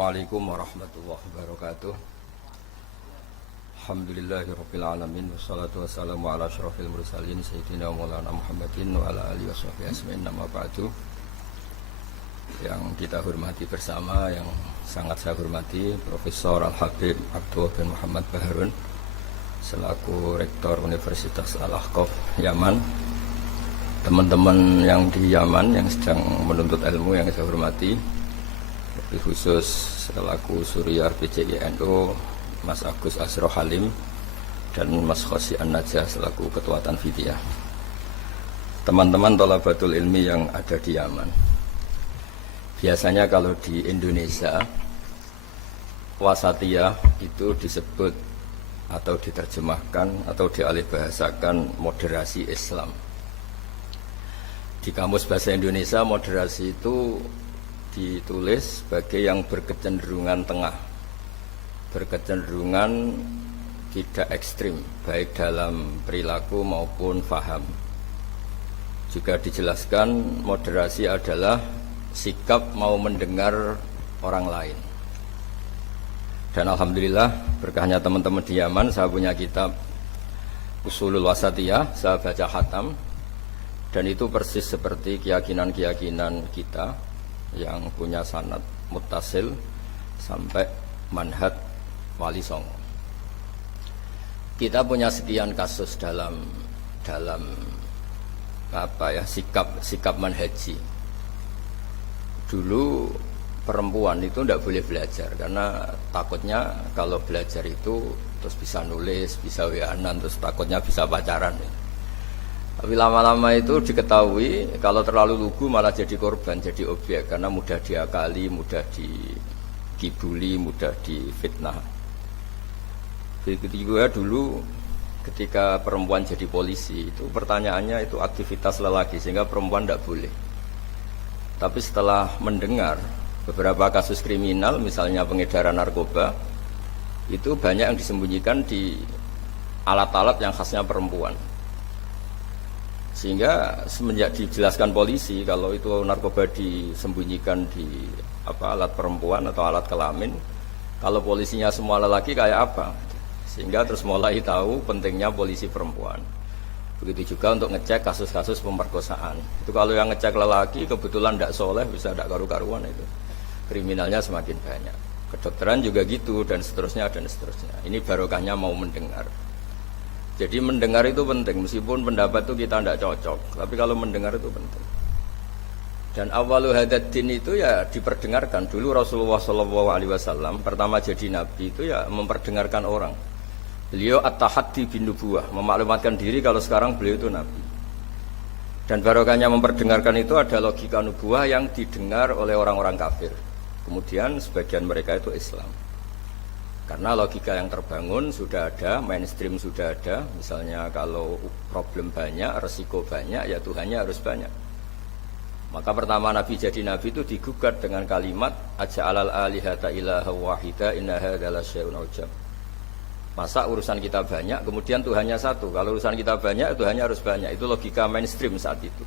Assalamualaikum warahmatullahi wabarakatuh. Alhamdulillahirabbil alamin wassalatu wassalamu ala asyrofil mursalin sayyidina Maulana Muhammadin wa ala alihi washabbihi ajmain. Amma ba'du. Yang kita hormati bersama, yang sangat saya hormati Profesor Al-Habib Abdul bin Muhammad Baharun selaku Rektor Universitas Al-Ahqaf Yaman. Teman-teman yang di Yaman yang sedang menuntut ilmu yang saya hormati, lebih khusus selaku Suriar PCINU Mas Agus Asro Halim dan Mas Khosi An-Najah selaku Ketua Tanfidiyah. Teman-teman thalabatul ilmi yang ada di Yaman, biasanya kalau di Indonesia wasatiyah itu disebut atau diterjemahkan atau dialihbahasakan moderasi Islam. Di kamus bahasa Indonesia moderasi itu ditulis sebagai yang berkecenderungan tengah, berkecenderungan tidak ekstrim baik dalam perilaku maupun faham. Juga dijelaskan moderasi adalah sikap mau mendengar orang lain. Dan alhamdulillah berkahnya teman-teman di Yaman, saya punya kitab Usulul Wasatiyah, saya baca khatam, dan itu persis seperti keyakinan-keyakinan kita yang punya sanad muttasil sampai manhaj Wali Songo. Kita punya sekian kasus dalam sikap manhaji. Dulu perempuan itu tidak boleh belajar karena takutnya kalau belajar itu terus bisa nulis, bisa WA-an, terus takutnya bisa pacaran. Tapi lama-lama itu diketahui kalau terlalu lugu malah jadi korban, jadi objek karena mudah diakali, mudah dikibuli, mudah difitnah. Begitu juga dulu ketika perempuan jadi polisi itu pertanyaannya itu aktivitas lelaki sehingga perempuan tidak boleh. Tapi setelah mendengar beberapa kasus kriminal misalnya pengedaran narkoba itu banyak yang disembunyikan di alat-alat yang khasnya perempuan. Sehingga semenjak dijelaskan polisi kalau itu narkoba disembunyikan di alat perempuan atau alat kelamin, kalau polisinya semua lelaki kayak apa? Sehingga terus mulai tahu pentingnya polisi perempuan. Begitu juga untuk ngecek kasus-kasus pemerkosaan. Itu kalau yang ngecek lelaki kebetulan tidak soleh, bisa tidak karu-karuan, itu kriminalnya semakin banyak. Kedokteran juga gitu dan seterusnya dan seterusnya. Ini barokahnya mau mendengar. Jadi mendengar itu penting, meskipun pendapat itu kita tidak cocok, tapi kalau mendengar itu penting. Dan awalu hadatin itu ya diperdengarkan. Dulu Rasulullah SAW pertama jadi nabi itu ya memperdengarkan orang. Beliau at-tahaddi bin nubuwah, memaklumatkan diri kalau sekarang beliau itu nabi. Dan barokahnya memperdengarkan itu ada logika nubuwah yang didengar oleh orang-orang kafir. Kemudian sebagian mereka itu Islam. Karena logika yang terbangun sudah ada, mainstream sudah ada. Misalnya kalau problem banyak, resiko banyak, ya Tuhannya harus banyak. Maka pertama Nabi jadi Nabi itu digugat dengan kalimat aja'alal alihata ilaha wahida inna hadza lasyai'un ujab. Masa urusan kita banyak, kemudian Tuhannya satu. Kalau urusan kita banyak, Tuhannya harus banyak. Itu logika mainstream saat itu.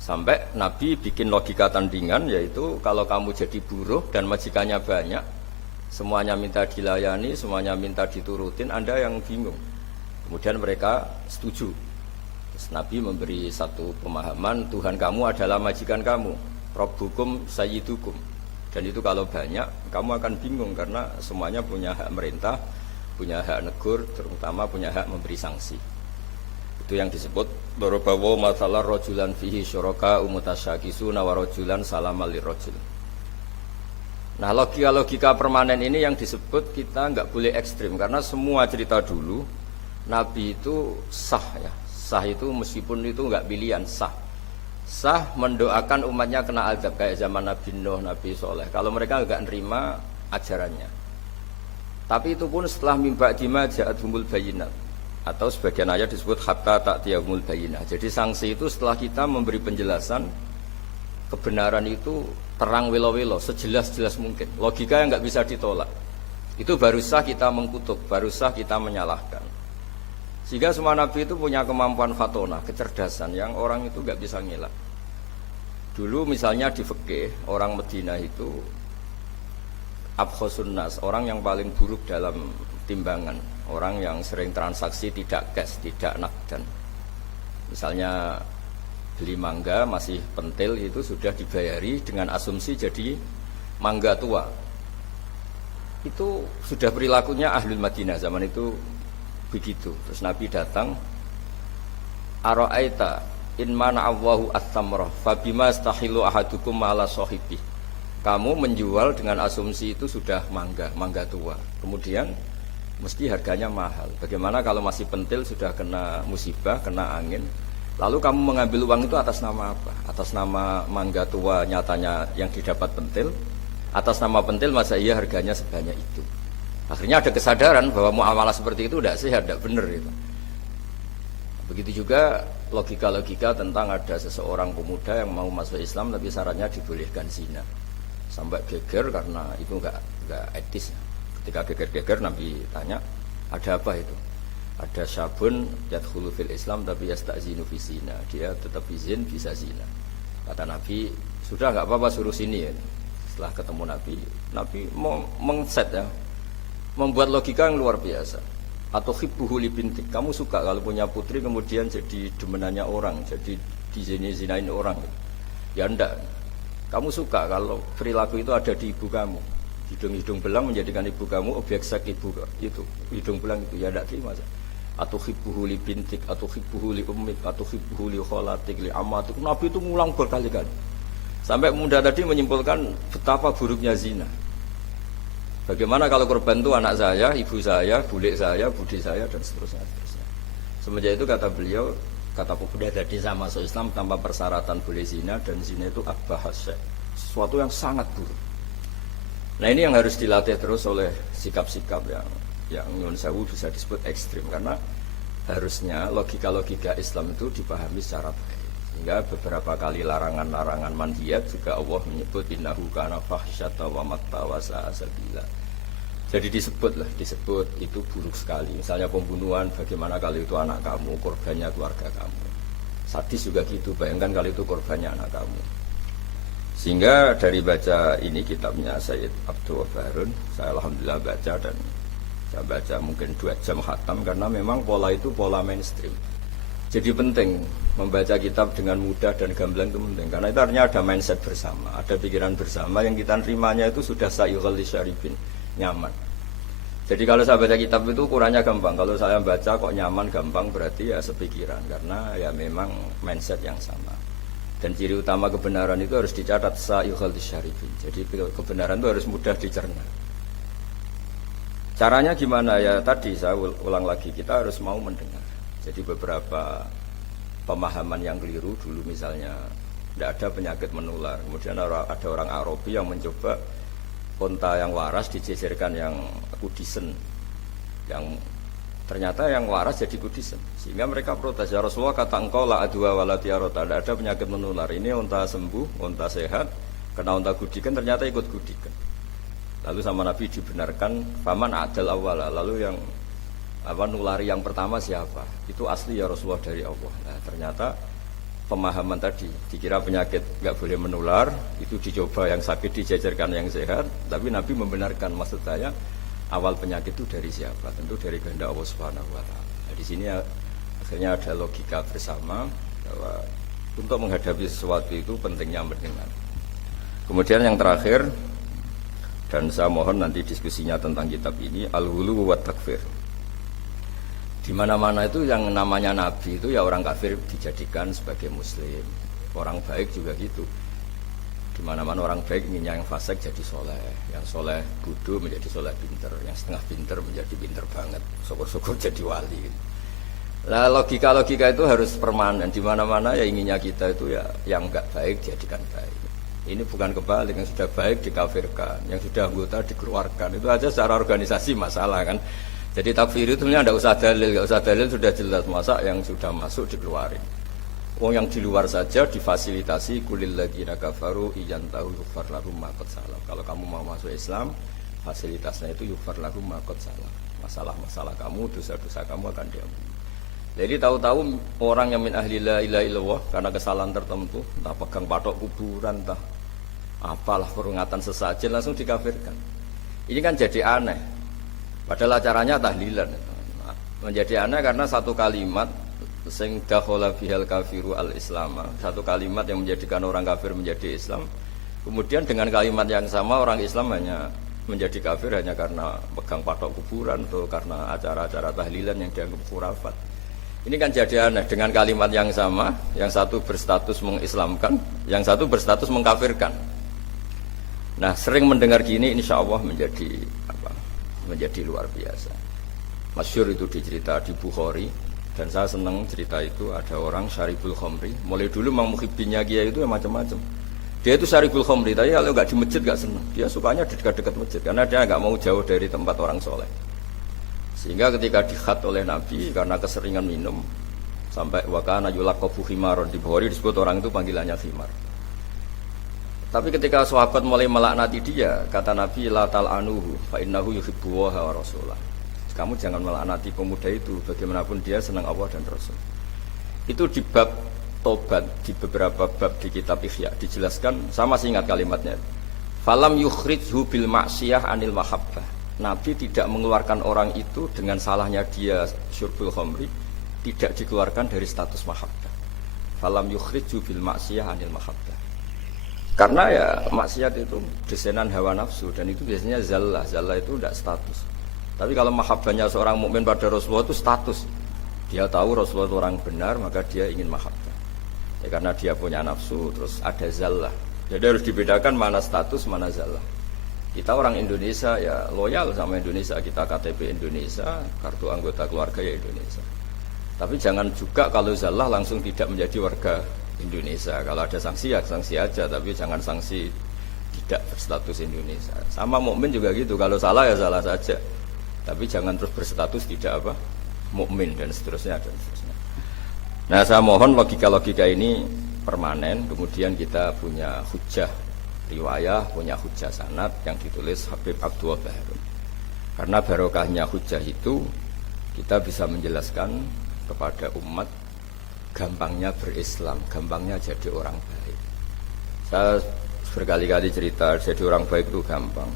Sampai Nabi bikin logika tandingan, yaitu kalau kamu jadi buruh dan majikannya banyak, semuanya minta dilayani, semuanya minta diturutin, Anda yang bingung. Kemudian mereka setuju. Terus Nabi memberi satu pemahaman, Tuhan kamu adalah majikan kamu, Rabbukum sayyidukum. Dan itu kalau banyak, kamu akan bingung karena semuanya punya hak merintah, punya hak negur, terutama punya hak memberi sanksi. Itu yang disebut darabawu mathalan rajulan fihi syuraka umutasyakisuna wa rajulan salamal lirrajul. Nah logika-logika permanen ini yang disebut kita nggak boleh ekstrim karena semua cerita dulu Nabi itu sah ya, sah itu meskipun itu nggak pilihan, sah mendoakan umatnya kena azab kayak zaman Nabi Nuh, Nabi Soleh kalau mereka nggak nerima ajarannya. Tapi itu pun setelah mimba dima ja'athumul bayinat atau sebagian ayat disebut hatta ta'tiyahumul bayinah. Jadi sanksi itu setelah kita memberi penjelasan kebenaran itu terang welo-welo, sejelas-jelas mungkin. Logika yang nggak bisa ditolak. Itu baru sah kita mengkutuk, baru sah kita menyalahkan. Sehingga semua nabi itu punya kemampuan fatona, kecerdasan yang orang itu nggak bisa ngelak. Dulu misalnya di fikih orang Madinah itu abkhosun nas, orang yang paling buruk dalam timbangan, orang yang sering transaksi tidak cash, tidak nakdan. Misalnya beli mangga masih pentil itu sudah dibayari dengan asumsi jadi mangga tua. Itu sudah perilakunya Ahlul Madinah zaman itu begitu. Terus Nabi datang, ara'aita in mana Allahu as-samrah fabima astahilu ahadukum ala sahibi. Kamu menjual dengan asumsi itu sudah mangga tua. Kemudian mesti harganya mahal. Bagaimana kalau masih pentil sudah kena musibah, kena angin? Lalu kamu mengambil uang itu atas nama apa? Atas nama mangga tua nyatanya yang didapat pentil. Atas nama pentil masa iya harganya sebanyak itu. Akhirnya ada kesadaran bahwa muamalah seperti itu tidak sehat, tidak benar itu. Begitu juga logika-logika tentang ada seseorang pemuda yang mau masuk Islam tapi syaratnya dibolehkan zina. Sampai geger karena itu enggak etis. Ketika geger-geger Nabi tanya, ada apa itu? Ada syabun yadkhulu fil Islam tapi yasta'zinu fi zina. Dia tetap izin bisa zina. Kata Nabi, sudah enggak apa-apa suruh sini ya. Setelah ketemu Nabi mau mengset ya, membuat logika yang luar biasa. Atau hibbuhu li bintik, kamu suka kalau punya putri kemudian jadi demenannya orang, jadi dizinain orang? Ya enggak. Kamu suka kalau perilaku itu ada di ibu kamu, hidung belang menjadikan ibu kamu objek seks ibu itu, hidung belang itu ya enggak terima. Atau hibbuhu li bintik, atau hibbuhu li ummik, atau hibbuhu li kholatik, li amatik. Nabi itu ngulang berkali-kali sampai pemuda tadi menyimpulkan betapa buruknya zina. Bagaimana kalau korban itu anak saya, ibu saya, bulik saya, budi saya, dan seterusnya. Semenjak itu kata beliau, kata pemuda tadi, saya masuk Islam tanpa persyaratan boleh zina, dan zina itu abbahasya, sesuatu yang sangat buruk. Nah ini yang harus dilatih terus oleh sikap-sikap yang nyun sewu bisa disebut ekstrim, karena harusnya logika-logika Islam itu dipahami secara baik. Sehingga beberapa kali larangan-larangan manhiyat juga Allah menyebut innahu kana fahsyata wa matta wa sa'a sabila. Jadi disebut itu buruk sekali. Misalnya pembunuhan, bagaimana kalau itu anak kamu, korbannya keluarga kamu. Sadis juga gitu, bayangkan kalau itu korbannya anak kamu. Sehingga dari baca ini kitabnya Sayyid Abdul Harun, saya alhamdulillah baca, dan saya baca mungkin 2 jam khatam, karena memang pola itu pola mainstream. Jadi penting membaca kitab dengan mudah dan gamblang itu penting, karena itu artinya ada mindset bersama, ada pikiran bersama yang kita nerimanya itu sudah sayyuhal lisyaribin, nyaman. Jadi kalau saya baca kitab itu ukurannya gampang, kalau saya baca kok nyaman gampang berarti ya sepikiran, karena ya memang mindset yang sama. Dan ciri utama kebenaran itu harus dicatat sayyuhal lisyaribin. Jadi kebenaran itu harus mudah dicerna. Caranya gimana ya? Tadi saya ulang lagi, kita harus mau mendengar. Jadi beberapa pemahaman yang keliru dulu, misalnya tidak ada penyakit menular, kemudian ada orang Arabi yang mencoba unta yang waras dijejerkan yang kudisen, yang ternyata yang waras jadi kudisen, sehingga mereka protes, ya Rasulullah kata engkau la adwa wala tiarota, tidak ada penyakit menular, ini unta sembuh, unta sehat, kena unta gudikan ternyata ikut gudikan. Lalu sama Nabi dibenarkan faman adal awala, lalu yang nulari yang pertama siapa? Itu asli ya Rasulullah dari Allah. Nah, ternyata pemahaman tadi dikira penyakit nggak boleh menular, itu dicoba yang sakit dijajarkan yang sehat, tapi Nabi membenarkan. Maksud saya awal penyakit itu dari siapa? Tentu dari kehendak Allah Subhanahu wa taala. Nah, di sini akhirnya ada logika bersama bahwa untuk menghadapi sesuatu itu pentingnya mendengar. Kemudian yang terakhir, dan saya mohon nanti diskusinya tentang kitab ini, al-ghulu wa takfir. Di mana-mana itu yang namanya nabi itu ya orang kafir dijadikan sebagai muslim, orang baik juga gitu. Di mana-mana orang baik inginnya yang fasik jadi soleh, yang soleh bodoh menjadi soleh pinter, yang setengah pinter menjadi pinter banget, syukur-syukur jadi wali. Nah logika-logika itu harus permanen. Di mana-mana ya inginnya kita itu ya yang enggak baik dijadikan baik. Ini bukan kebalik, yang sudah baik dikafirkan, yang sudah anggota dikeluarkan. Itu aja secara organisasi masalah kan. Jadi takfir itu sebenarnya tidak usah dalil sudah jelas, masa yang sudah masuk dikeluarin. Wong yang di luar saja difasilitasi kulil ladzina kafaru iyantahu yughfar lahum ma qad salaf. Kalau kamu mau masuk Islam, fasilitasnya itu yughfar lahum ma qad salaf. Masalah-masalah kamu, dosa-dosa kamu akan diampuni. Jadi tahu-tahu orang yang min ahli la ilaha illallah karena kesalahan tertentu, entah pegang patok kuburan, entah apalah peringatan sesajen langsung dikafirkan. Ini kan jadi aneh. Padahal acaranya tahlilan. Menjadi aneh karena satu kalimat sing dakhala bihal kafiru al-islam, satu kalimat yang menjadikan orang kafir menjadi Islam. Kemudian dengan kalimat yang sama orang Islam hanya menjadi kafir hanya karena pegang patok kuburan atau karena acara-acara tahlilan yang dianggap khurafat. Ini kan jadi aneh dengan kalimat yang sama, yang satu berstatus mengislamkan, yang satu berstatus mengkafirkan. Nah, sering mendengar gini insya Allah menjadi menjadi luar biasa. Masyhur itu dicerita di Bukhari, dan saya senang cerita itu. Ada orang syaribul khamri, mulai dulu memang muhibbinnya Kiai itu macam-macam. Dia itu syaribul khamri, tapi kalau nggak di masjid nggak senang. Dia sukanya di dekat-dekat masjid karena dia nggak mau jauh dari tempat orang soleh. Sehingga ketika dikhat oleh Nabi karena keseringan minum, sampai wakana yulaqabu khimaron, di Bukhari disebut orang itu panggilannya khimar. Tapi ketika sahabat mulai melaknati dia, kata Nabi la tal'anuhu fa innahu yuhibbullaha wa rasulah. Kamu jangan melaknati pemuda itu, bagaimanapun dia senang Allah dan Rasul. Itu di bab tobat, di beberapa bab di kitab Ihya dijelaskan, sama masih ingat kalimatnya. Falam yukhrijhu bil ma'siyah anil mahabbah. Nabi tidak mengeluarkan orang itu dengan salahnya dia syurbul khamri, tidak dikeluarkan dari status mahabbah. Falam yukhrijhu bil ma'siyah anil mahabbah. Karena ya maksiat itu desainer hawa nafsu, dan itu biasanya zallah. Zallah itu tidak status. Tapi kalau mahabbahnya seorang mukmin pada Rasulullah itu status. Dia tahu Rasulullah itu orang benar, maka dia ingin mahabbah. Ya, karena dia punya nafsu, terus ada zallah. Jadi harus dibedakan mana status, mana zallah. Kita orang Indonesia ya loyal sama Indonesia, kita KTP Indonesia, kartu anggota keluarga ya Indonesia. Tapi jangan juga kalau zallah langsung tidak menjadi warga Indonesia. Kalau ada sanksi ya sanksi aja, tapi jangan sanksi tidak berstatus Indonesia. Sama mukmin juga gitu, kalau salah ya salah saja. Tapi jangan terus berstatus tidak mukmin dan seterusnya dan seterusnya. Nah, saya mohon logika-logika ini permanen. Kemudian kita punya hujjah riwayah, punya hujjah sanad yang ditulis Habib Abdullah Baharun. Karena barokahnya hujjah itu kita bisa menjelaskan kepada umat gampangnya berislam, gampangnya jadi orang baik. Saya berkali-kali cerita jadi orang baik itu gampang.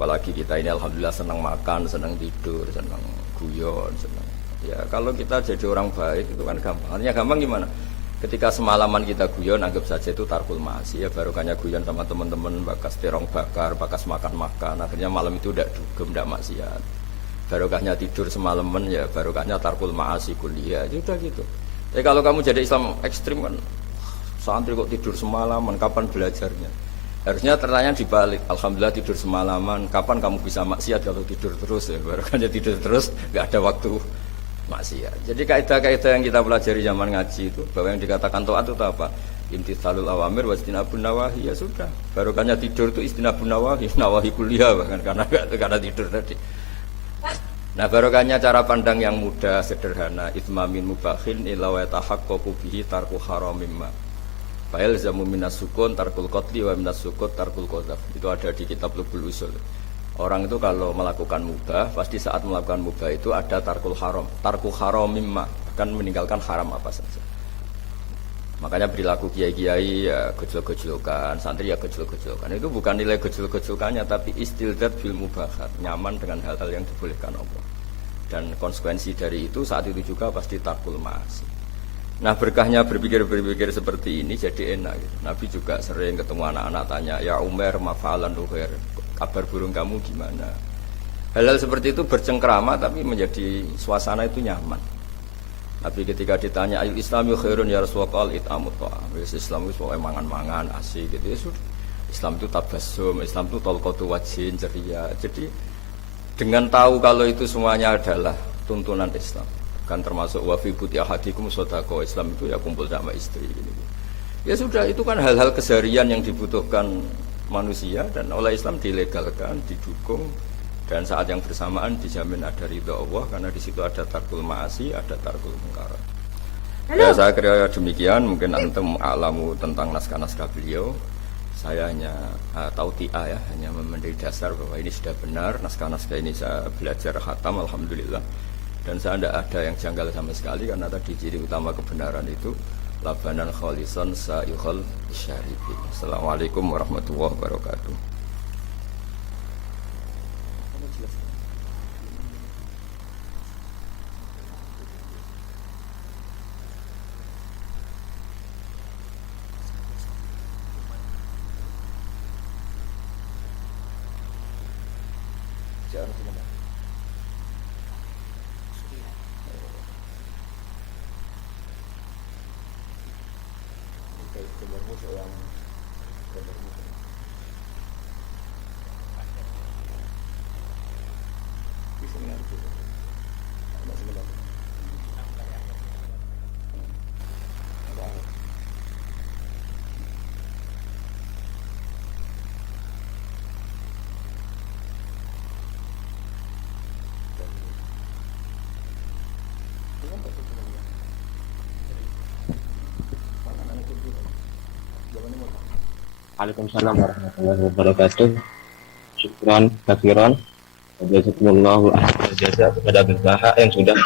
Apalagi kita ini alhamdulillah senang makan, senang tidur, senang guyon, senang. Ya kalau kita jadi orang baik itu kan gampang. Artinya gampang gimana? Ketika semalaman kita guyon, anggap saja itu tarkul ma'asi. Ya barokahnya guyon sama teman-teman, bakas terong bakar, bakas makan-makan. Akhirnya malam itu tidak dugem, tidak maksiat. Barokahnya tidur semalaman, ya barokahnya tarkul ma'asi kuliah. Juga gitu. Tapi kalau kamu jadi Islam ekstrim kan, santri kok tidur semalaman, kapan belajarnya? Harusnya pertanyaan dibalik. Alhamdulillah tidur semalaman, kapan kamu bisa maksiat kalau tidur terus? Ya barokahnya tidur terus, nggak ada waktu maksiat. Jadi kaidah-kaidah yang kita pelajari zaman ngaji itu, bahwa yang dikatakan taat itu apa? Imtitsalul awamir wa istinabun nawahi, ya sudah. Barokahnya tidur itu istinabun nawahi, nawahi kuliah bahkan karena tidur tadi. Nah, barokahnya cara pandang yang mudah, sederhana, itmamin mubakhin illa wa tahaqqaqu bihi tarku haramim ma. Fa'il zamu minas sukun tarkul qatli wa minas sukut tarkul qadzaf. Itu ada di kitab Lubul Usul. Orang itu kalau melakukan mubah, pasti saat melakukan mubah itu ada tarkul haram. Tarku haramim ma, akan meninggalkan haram apa saja. Makanya perilaku kiai-kiai ya gejol-gejolokan, santri ya gejol-gejolokan. Itu bukan nilai gejol-gejolokannya, tapi istilzat fil mubahat, nyaman dengan hal-hal yang dibolehkan Allah. Dan konsekuensi dari itu saat itu juga pasti tarkul ma'asi. Nah, berkahnya berpikir seperti ini jadi enak gitu. Nabi juga sering ketemu anak-anak tanya, ya Umar mafa'alan ruher, kabar burung kamu gimana? Hal-hal seperti itu bercengkrama tapi menjadi suasana itu nyaman. Nabi ketika ditanya ayul islami khairun ya Rasulullah it'amut ta'am. Islam itu soal mangan-mangan asik gitu ya sudah. Islam itu tabassum, Islam itu talqatu wajhin ceria. Jadi dengan tahu kalau itu semuanya adalah tuntunan Islam, kan termasuk wa fi buti ahadikum shadaqah, Islam itu ya kumpul sama istri gitu. Ya sudah, itu kan hal-hal keseharian yang dibutuhkan manusia dan oleh Islam dilegalkan, didukung. Dan saat yang bersamaan dijamin ada ridha Allah karena di situ ada tarkul ma'asi, ada tarkul munkar. Ya saya kira demikian, mungkin antum alamu tentang naskah-naskah beliau. Saya hanya tautia ya, hanya memberi dasar bahwa ini sudah benar, naskah-naskah ini saya belajar khatam alhamdulillah. Dan saya tidak ada yang janggal sama sekali karena tadi ciri utama kebenaran itu labanan khalisan sa'ihul syarifin. Assalamualaikum warahmatullahi wabarakatuh. Waalaikumsalam warahmatullahi wabarakatuh. Syukran katsiran. Jazakumullahu khairan jazaa kepada Abdul yang sudah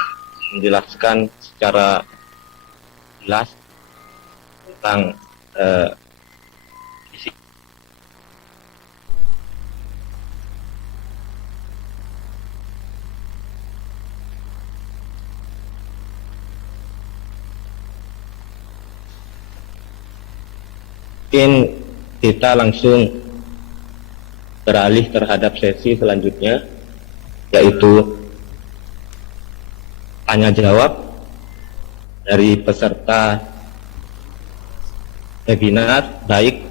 menjelaskan secara jelas tentang isi. Mungkin kita langsung beralih terhadap sesi selanjutnya, yaitu tanya jawab dari peserta webinar. Baik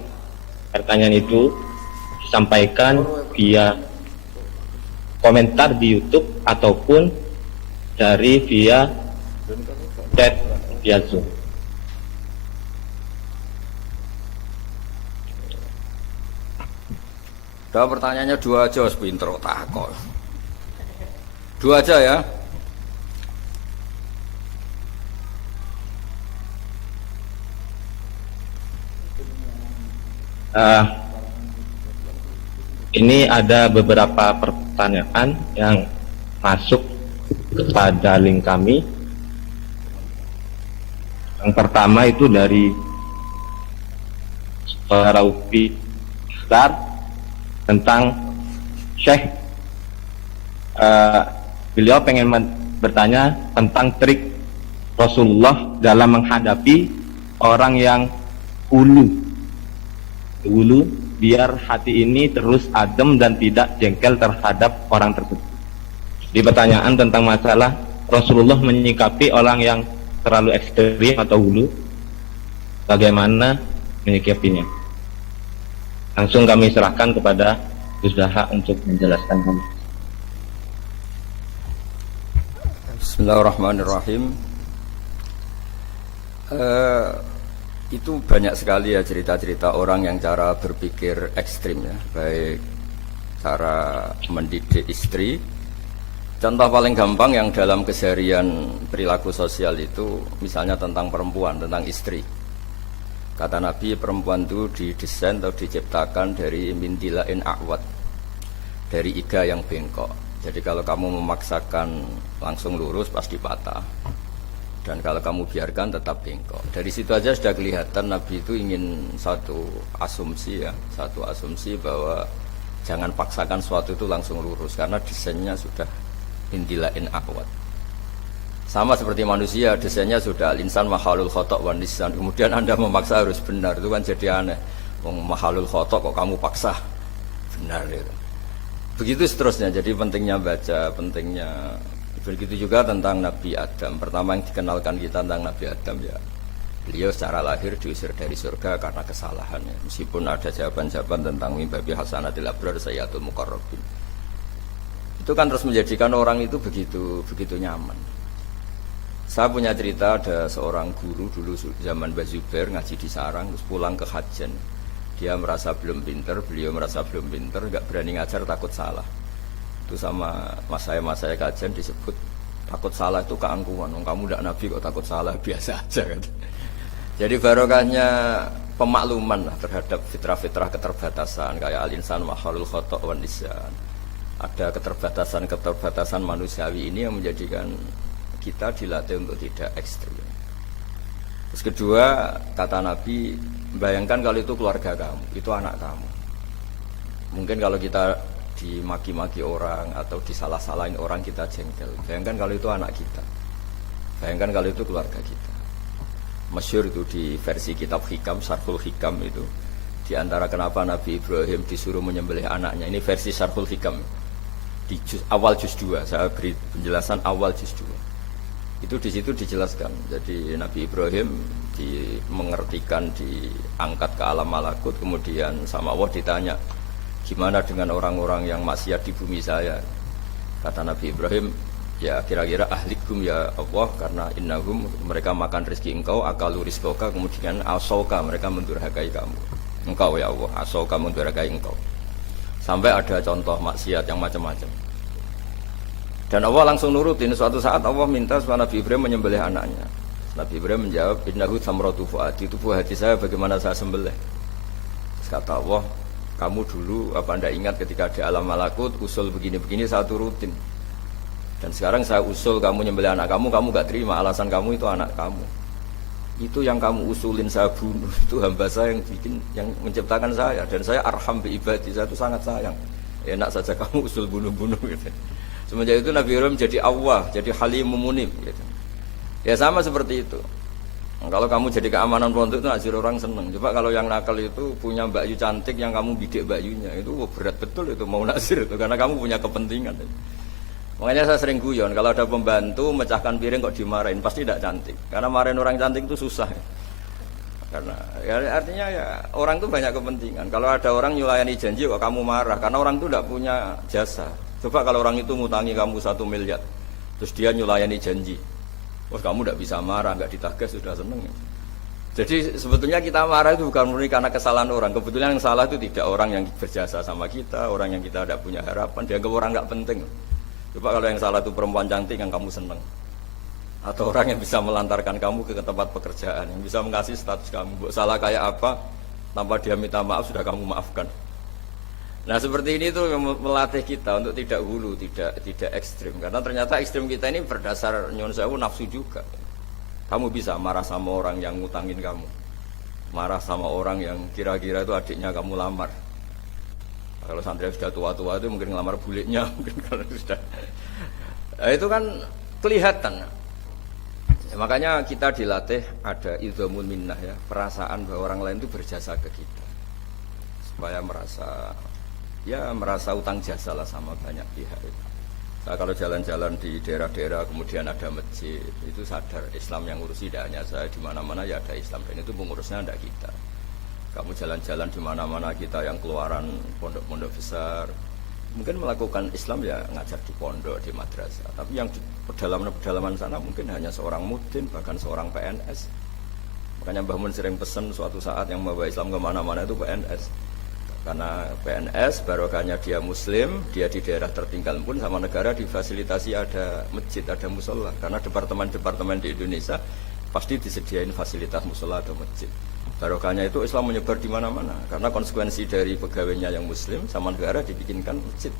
pertanyaan itu disampaikan via komentar di YouTube ataupun dari via chat via Zoom. Udah pertanyaannya dua aja, pinter takon. Dua aja ya. Ini ada beberapa pertanyaan yang masuk kepada link kami. Yang pertama itu dari Raufi Star tentang Syekh. Beliau pengen bertanya tentang trik Rasulullah dalam menghadapi orang yang ulu biar hati ini terus adem dan tidak jengkel terhadap orang tersebut. Di pertanyaan tentang masalah Rasulullah menyikapi orang yang terlalu ekstrim atau ulu, bagaimana menyikapinya? Langsung kami serahkan kepada Gus Daha untuk menjelaskan kami. Bismillahirrahmanirrahim. Itu banyak sekali ya cerita-cerita orang yang cara berpikir ekstrim ya, baik cara mendidik istri. Contoh paling gampang yang dalam keseharian perilaku sosial itu misalnya tentang perempuan, tentang istri. Kata Nabi, perempuan itu didesain atau diciptakan dari mindilain a'wad, dari iga yang bengkok. Jadi kalau kamu memaksakan langsung lurus pasti patah, dan kalau kamu biarkan tetap bengkok. Dari situ aja sudah kelihatan Nabi itu ingin satu asumsi bahwa jangan paksakan suatu itu langsung lurus, karena desainnya sudah mindilain a'wad. Sama seperti manusia, desainnya sudah al-insan mahalul khotok wan nisan. Kemudian Anda memaksa harus benar, itu kan jadi aneh. Wong mahalul khotok kok kamu paksa benar itu. Begitu seterusnya. Jadi pentingnya baca, pentingnya begitu juga tentang Nabi Adam. Pertama yang dikenalkan kita tentang Nabi Adam ya, beliau secara lahir diusir dari surga karena kesalahannya. Meskipun ada jawaban-jawaban tentang mimbabi hasanatil abrar sayyatul muqarrabin. Itu kan terus menjadikan orang itu begitu nyaman. Saya punya cerita, ada seorang guru dulu zaman Mbah Zubair ngaji di Sarang, terus pulang ke Hajen. Dia merasa belum pinter, beliau merasa belum pinter, nggak berani ngajar, takut salah. Itu sama mas saya kajian disebut takut salah itu keangkuhan. Kamu tidak nabi kok takut salah, biasa aja kan. Jadi barokahnya pemakluman lah terhadap fitrah-fitrah keterbatasan kayak al-insan mahalul khotok wan nisan. Ada keterbatasan manusiawi ini yang menjadikan kita dilatih untuk tidak ekstrim. Terus kedua, kata Nabi, bayangkan kalau itu keluarga kamu, itu anak kamu. Mungkin kalau kita dimaki-maki orang atau disalah-salahin orang kita jengkel. Bayangkan kalau itu anak kita. Bayangkan kalau itu keluarga kita. Masyhur itu di versi kitab Hikam, Syarhul Hikam itu. Di antara kenapa Nabi Ibrahim disuruh menyembelih anaknya. Ini versi Syarhul Hikam. Di awal juz 2, saya beri penjelasan awal juz 2. Itu di situ dijelaskan. Jadi Nabi Ibrahim mengertikan diangkat ke alam malakut, kemudian sama Allah ditanya, gimana dengan orang-orang yang maksiat di bumi saya? Kata Nabi Ibrahim, ya kira-kira ahlikum ya Allah, karena innahum, mereka makan rezeki engkau, akalu rizqoka, kemudian asauka, mereka mendurhakai kamu. Engkau ya Allah, asauka mendurhakai engkau. Sampai ada contoh maksiat yang macam-macam. Dan Allah langsung nurutin. Suatu saat Allah minta supaya Nabi Ibrahim menyembelih anaknya. Nabi Ibrahim menjawab, innahu samratu fuadi, itu buah hati saya, bagaimana saya sembelih. Terus kata Allah, kamu dulu apa anda ingat ketika di alam malakut usul begini-begini saya turutin. Dan sekarang saya usul kamu nyembelih anak kamu gak terima, alasan kamu itu anak kamu. Itu yang kamu usulin saya bunuh, itu hamba saya yang menciptakan saya, dan saya arham bi ibadi, saya itu sangat sayang. Enak saja kamu usul bunuh-bunuh gitu. Semenjak itu Nabi Ibrahim jadi awwah, jadi halim munib gitu. Ya sama seperti itu. Kalau kamu jadi keamanan pondok itu nasir orang seneng. Coba kalau yang nakal itu punya Mbak Yu cantik yang kamu bidik Mbak Yunya, itu berat betul itu mau nasir itu, karena kamu punya kepentingan. Makanya saya sering guyon, kalau ada pembantu mecahkan piring kok dimarahin, pasti tidak cantik. Karena marahin orang cantik itu susah. Karena ya, artinya ya orang itu banyak kepentingan. Kalau ada orang nyulayani janji kok kamu marah, karena orang itu tidak punya jasa. Coba kalau orang itu ngutangi kamu 1 miliar, terus dia nyulayani janji, wah kamu tidak bisa marah, nggak ditagih sudah seneng. Jadi sebetulnya kita marah itu bukan murni karena kesalahan orang. Kebetulan yang salah itu tidak orang yang berjasa sama kita, orang yang kita tidak punya harapan, dianggap orang nggak penting. Coba kalau yang salah itu perempuan cantik yang kamu seneng, atau orang yang bisa melantarkan kamu ke tempat pekerjaan, yang bisa mengasih status kamu, salah kayak apa, tanpa dia minta maaf sudah kamu maafkan. Nah seperti ini tuh melatih kita untuk tidak hulu, tidak ekstrim. Karena ternyata ekstrim kita ini berdasar nyun sewu nafsu juga. Kamu bisa marah sama orang yang ngutangin kamu, marah sama orang yang kira-kira itu adiknya kamu lamar. Kalau santri sudah tua-tua itu mungkin ngelamar buliknya, mungkin kalau sudah. Nah, itu kan kelihatan. Ya, makanya kita dilatih ada idhamul minnah ya, perasaan bahwa orang lain itu berjasa ke kita, supaya merasa utang jasa lah sama banyak pihak itu. Nah, kalau jalan-jalan di daerah-daerah kemudian ada masjid, itu sadar Islam yang ngurusi tidak hanya saya, di mana-mana ya ada Islam, dan itu pengurusnya tidak kita. Kamu jalan-jalan di mana-mana kita yang keluaran pondok-pondok besar, mungkin melakukan Islam ya ngajar di pondok, di madrasah. Tapi yang di pedalaman sana mungkin hanya seorang mudin, bahkan seorang PNS. Makanya Mbah Mun sering pesan suatu saat yang membawa Islam kemana-mana itu PNS. Karena PNS barokahnya dia muslim, dia di daerah tertinggal pun sama negara difasilitasi ada masjid, ada musola. Karena departemen-departemen di Indonesia pasti disediain fasilitas musola atau masjid. Barokahnya itu Islam menyebar di mana-mana. Karena konsekuensi dari pegawainya yang muslim sama negara dibikinkan masjid.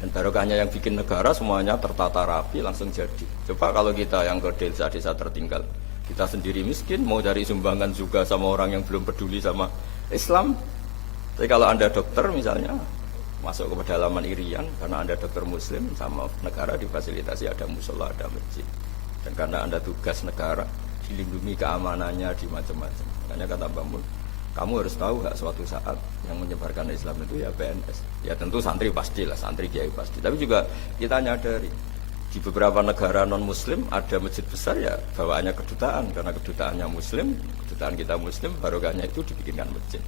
Dan barokahnya yang bikin negara semuanya tertata rapi langsung jadi. Coba kalau kita yang ke desa-desa tertinggal, kita sendiri miskin, mau cari sumbangan juga sama orang yang belum peduli sama Islam. Tapi kalau Anda dokter misalnya masuk ke pedalaman Irian, karena Anda dokter muslim sama negara difasilitasi ada musola, ada masjid. Dan karena Anda tugas negara, dilindungi keamanannya di macam-macam. Makanya kata Mbak Mun, kamu harus tahu gak suatu saat yang menyebarkan Islam itu ya PNS. Ya tentu santri pastilah, santri kiai pasti. Tapi juga kita nyadari di beberapa negara non muslim ada masjid besar ya bawaannya kedutaan, karena kedutaannya muslim, kedutaan kita muslim, barokahnya itu dibikinkan masjid.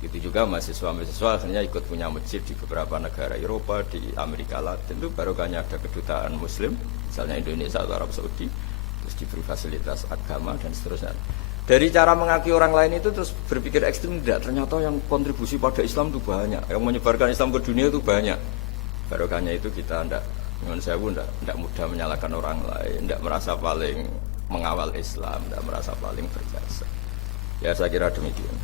Begitu juga mahasiswa-mahasiswa akhirnya ikut punya masjid di beberapa negara Eropa, di Amerika Latin itu barokahnya ada kedutaan muslim, misalnya Indonesia atau Arab Saudi, terus diberi fasilitas agama dan seterusnya. Dari cara mengakui orang lain itu terus berpikir ekstrim, tidak, ternyata yang kontribusi pada Islam itu banyak, yang menyebarkan Islam ke dunia itu banyak. Barokahnya itu kita tidak mudah menyalahkan orang lain, tidak merasa paling mengawal Islam, tidak merasa paling berjasa. Ya saya kira demikian.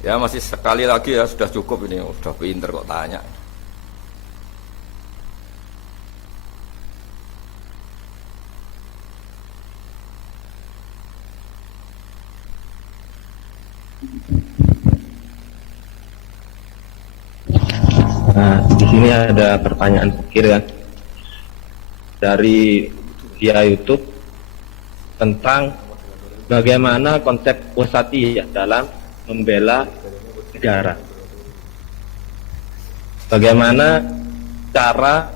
Ya masih sekali lagi ya, sudah cukup ini, sudah pinter kok tanya. Nah, di sini ada pertanyaan terakhir ya dari via YouTube tentang bagaimana konsep wasatiyah dalam membela negara. Bagaimana cara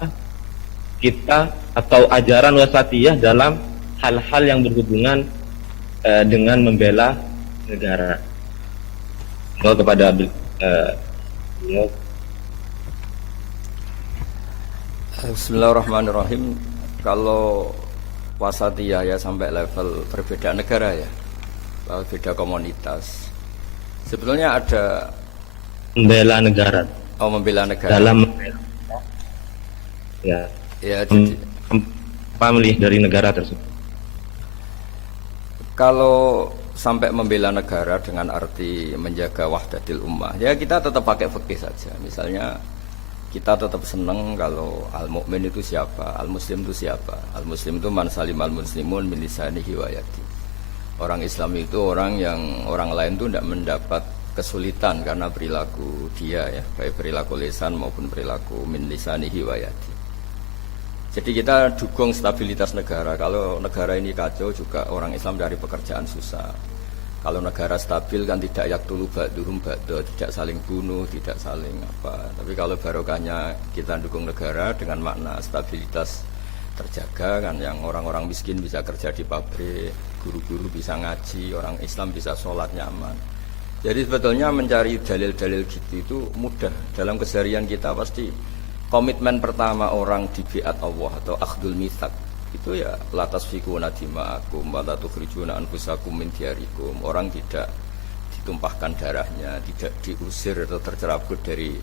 kita atau ajaran wasatiyah dalam hal-hal yang berhubungan dengan membela negara. Kepada beliau. Bismillahirrahmanirrahim. Kalau wasatiyah ya sampai level berbeda negara ya, beda komunitas. Sebetulnya ada Membela negara. membela negara. Dalam ya. Ya, jadi, pamilih dari negara tersebut. kalau sampai membela negara dengan arti menjaga wahdatil ummah, ya kita tetap pakai fikih saja. Misalnya kita tetap senang kalau al-mu'min itu siapa, al-muslim itu siapa. Al-muslim itu man salimal muslimun min lisanihi wa yadihi. Orang Islam itu orang yang orang lain itu tidak mendapat kesulitan karena perilaku dia ya, baik perilaku lisan maupun perilaku min lisanihi wa yadihi. Jadi kita dukung stabilitas negara. Kalau negara ini kacau juga orang Islam dari pekerjaan susah. Kalau negara stabil kan tidak yaktulu ba'duhum ba'da, tidak saling bunuh, tidak saling apa. Tapi kalau barokahnya kita dukung negara dengan makna stabilitas terjaga kan, yang orang-orang miskin bisa kerja di pabrik, guru-guru bisa ngaji, orang Islam bisa sholat nyaman. Jadi sebetulnya mencari dalil-dalil gitu itu mudah. Dalam keseharian kita pasti komitmen pertama orang di biat Allah atau akhdul mitsaq itu ya la tasfikuna dima'akum wa la tukhrijuna anfusakum min diyarikum. Orang tidak ditumpahkan darahnya, tidak diusir atau tercerabut dari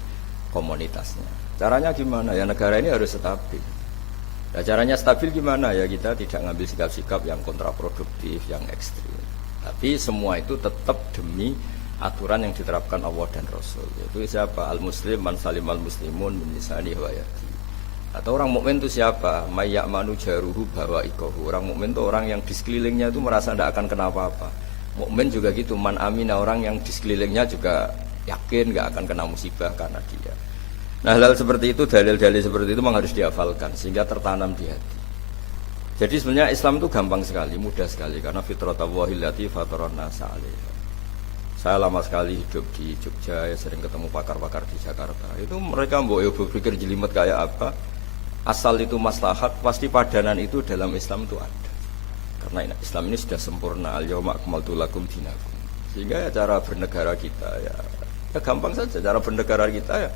komunitasnya. Caranya gimana? Ya negara ini harus stabil. Nah, caranya stabil gimana? Ya kita tidak ngambil sikap-sikap yang kontraproduktif, yang ekstrim. Tapi semua itu tetap demi aturan yang diterapkan Allah dan Rasul. Yaitu siapa? Al-muslim man salimal muslimun min lisanihi wa yadihi. Atau orang mukmin itu siapa? May ya'manu jaruhu bawa'iqahu. Orang mukmin itu orang yang di sekelilingnya itu merasa tidak akan kena apa-apa. Mukmin juga gitu, man amina, orang yang di sekelilingnya juga yakin tidak akan kena musibah karena dia. Nah, hal seperti itu, dalil-dalil seperti itu memang harus dihafalkan sehingga tertanam di hati. Jadi sebenarnya Islam itu gampang sekali, mudah sekali, karena fitratallahi allati fataran nasa 'alaiha. Saya lama sekali hidup di Jogja, ya sering ketemu pakar-pakar di Jakarta. Itu mereka berpikir jelimet kayak apa. Asal itu maslahat, pasti padanan itu dalam Islam itu ada. Karena Islam ini sudah sempurna, al-yauma akmaltu lakum dinakum. Sehingga ya cara bernegara kita ya gampang saja. Cara bernegara kita ya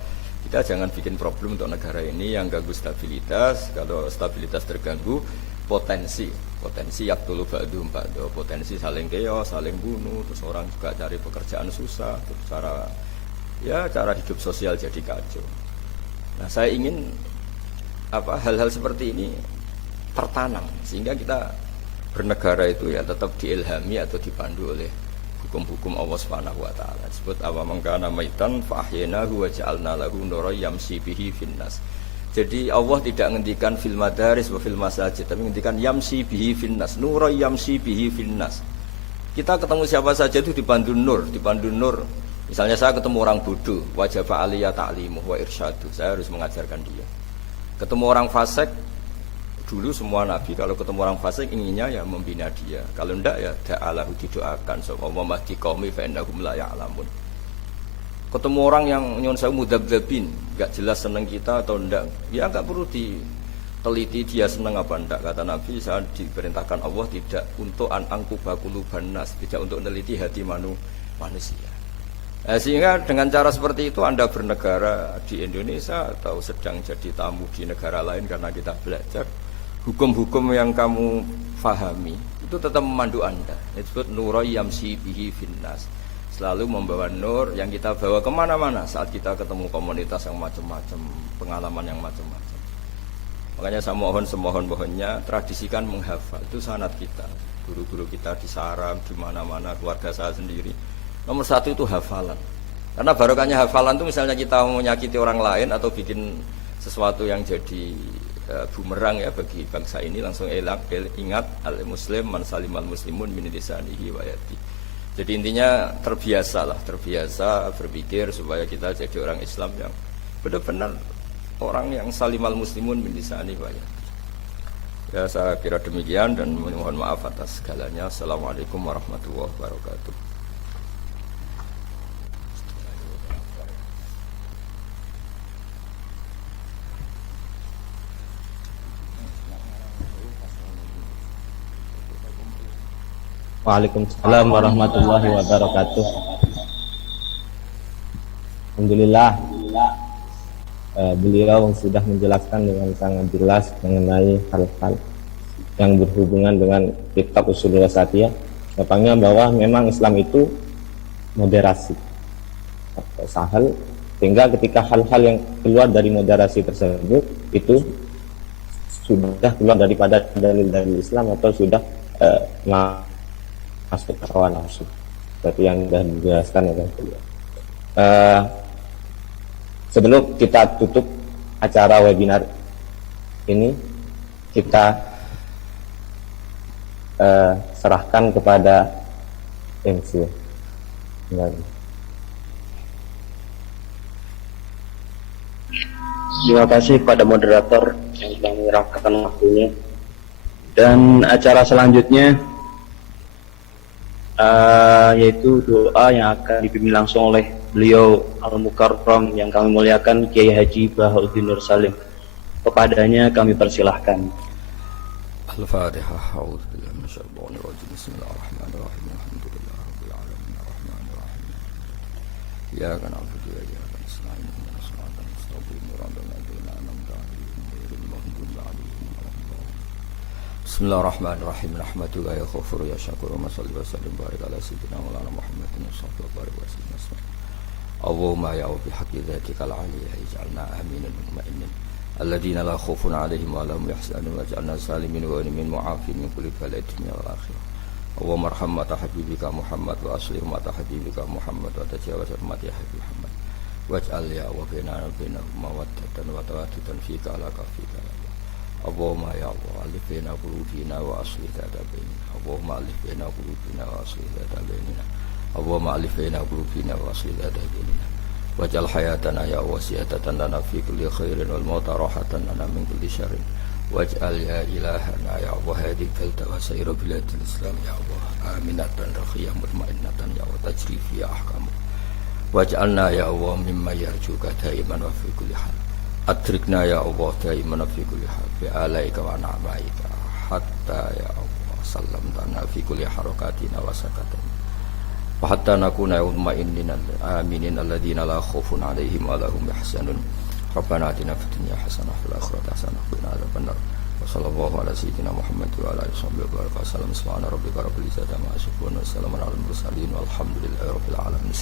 kita jangan bikin problem untuk negara ini yang ganggu stabilitas. Kalau stabilitas terganggu, potensi yaktulu ba'duhum ba'da, potensi saling keos, saling bunuh, terus orang juga cari pekerjaan susah, terus cara hidup sosial jadi kacau. Nah, saya ingin hal-hal seperti ini tertanam sehingga kita bernegara itu ya tetap diilhami atau dipandu oleh hukum-hukum Allah Subhanahu wa taala. Disebut awaman kana maitan fa ahyaynahu wa ja'alna lahu nuran yamshi bihi finnas. Jadi Allah tidak menghentikan fil madaris wa fil masajid, tapi menghentikan yamsi bihi finnas, nura yamsi bihi finnas. Kita ketemu siapa saja itu dipandu nur. Misalnya saya ketemu orang bodoh, wajib aliyah ta'limu wa irsyadu. Saya harus mengajarkan dia. Ketemu orang fasik, dulu semua nabi kalau ketemu orang fasik inginnya ya membina dia. Kalau enggak ya da'alahu, didoakan sapa mahdi qaumi fa innahum la ya'lamun. Ketemu orang yang nyuwun sewu mudzabdzabin, enggak jelas seneng kita atau enggak, ya enggak perlu diteliti dia seneng apa enggak. Kata Nabi, saya diperintahkan Allah tidak untuk angkuba quluban nas, tidak untuk meneliti hati manusia. Sehingga dengan cara seperti itu Anda bernegara di Indonesia atau sedang jadi tamu di negara lain karena kita belajar, hukum-hukum yang kamu fahami itu tetap memandu Anda. Itu disebut nurai yamsi bihi finnas. Selalu membawa nur yang kita bawa kemana-mana saat kita ketemu komunitas yang macam-macam, pengalaman yang macam-macam. Makanya saya semohon-mohonnya tradisikan menghafal, itu sanad kita. Guru-guru kita di sarang, di mana-mana, keluarga saya sendiri. Nomor satu itu hafalan. Karena barokahnya hafalan itu misalnya kita mau menyakiti orang lain atau bikin sesuatu yang jadi bumerang ya bagi bangsa ini, langsung ingat al-muslim man salimal muslimun min lisanihi wa yadihi. Jadi intinya terbiasa berpikir supaya kita jadi orang Islam yang benar-benar orang yang salimal muslimun min lisani Pak ya. Ya saya kira demikian dan mohon maaf atas segalanya. Assalamualaikum warahmatullahi wabarakatuh. Waalaikumsalam warahmatullahi wabarakatuh. Alhamdulillah, beliau sudah menjelaskan dengan sangat jelas mengenai hal-hal yang berhubungan dengan kitab Ushul Wasatiyah. Gampangnya bahwa memang Islam itu moderasi atau sahal, sehingga ketika hal-hal yang keluar dari moderasi tersebut itu sudah keluar daripada dalil dari Islam atau sudah masuk ke hawa nafsu seperti yang sudah dijelaskan oleh beliau. Sebelum kita tutup acara webinar ini, kita serahkan kepada MC. Terima kasih kepada moderator yang telah menyerahkan waktunya. Dan acara selanjutnya yaitu doa yang akan dipimpin langsung oleh beliau Al-Mukarram yang kami muliakan, Kiai Haji Bahauddin Nur Salim. Kepadanya kami persilahkan. Al-Fatihah. A'udzubillahi minasyaitonir rajim. Bismillahirrahmanirrahim. Alhamdulillahirabbil alamin arrahmanir rahim. Iyyaka na'budu wa iyyaka nasta'in. Ihdinas siratal mustaqim. Siratal ladzina an'amta 'alaihim ghairil maghdubi 'alaihim waladdallin. Bismillahirrahmanirrahim. Rahmatuka ya Ghafur ya Syakur. Shalli wa sallim barik ala sayyidina Maulana Muhammadin sallallahu alaihi wasallam. Allahumma ya bi haqqi dzatikal 'aliyyah ij'alna aminin mutmainin. الذين لا خوف عليهم ولا هم يحزنون واجعلنا سالمين وغنمين معافين من كل بلاء الدنيا والآخرة. اللهم ارحم أمة حبيبك محمد وأصلح أمة حبيبك محمد وتجاوز أمة حبيب محمد واجعل يا وبيننا وبينهم مودة وتوادد فيك على كفيك. اللهم يا الله ألف بين قلوبنا وأصلح ذات بيننا. اللهم ألف بين قلوبنا وأصلح ذات بيننا. اللهم ألف بين قلوبنا وأصلح ذات بيننا. Waj'al hayatana ya wasiyatan lana fi kulli khairin wal mauta rahatan lana min kulli syarrin. Waj'al ya ilahana ya Allah hadi kalta wa sayra biladil Islam ya Allah aminatan rakhiyah mutmainnatan ya Allah tajri fi ahkamu. Waj'alna ya Allah mimma yarjuka daiman wa fi kulli hal. Adrikna ya Allah daiman wa fi kulli hal bi alaika wa na'maika hatta ya Allah sallamtana fi kulli harakatina wa sakatina. Hatta nakuna mutmainnin aminin alladzina la khaufun 'alaihim wa la hum yahzanun. Rabbana atina fid dunya hasanah wa fil akhirati hasanah wa qina adzabannar. Wa sallallahu ala sayyidina Muhammad wa ala alihi wa sallam. Subhana rabbika rabbil izzati amma yasifun wa salamun alal mursalin walhamdulillahi rabbil alamin.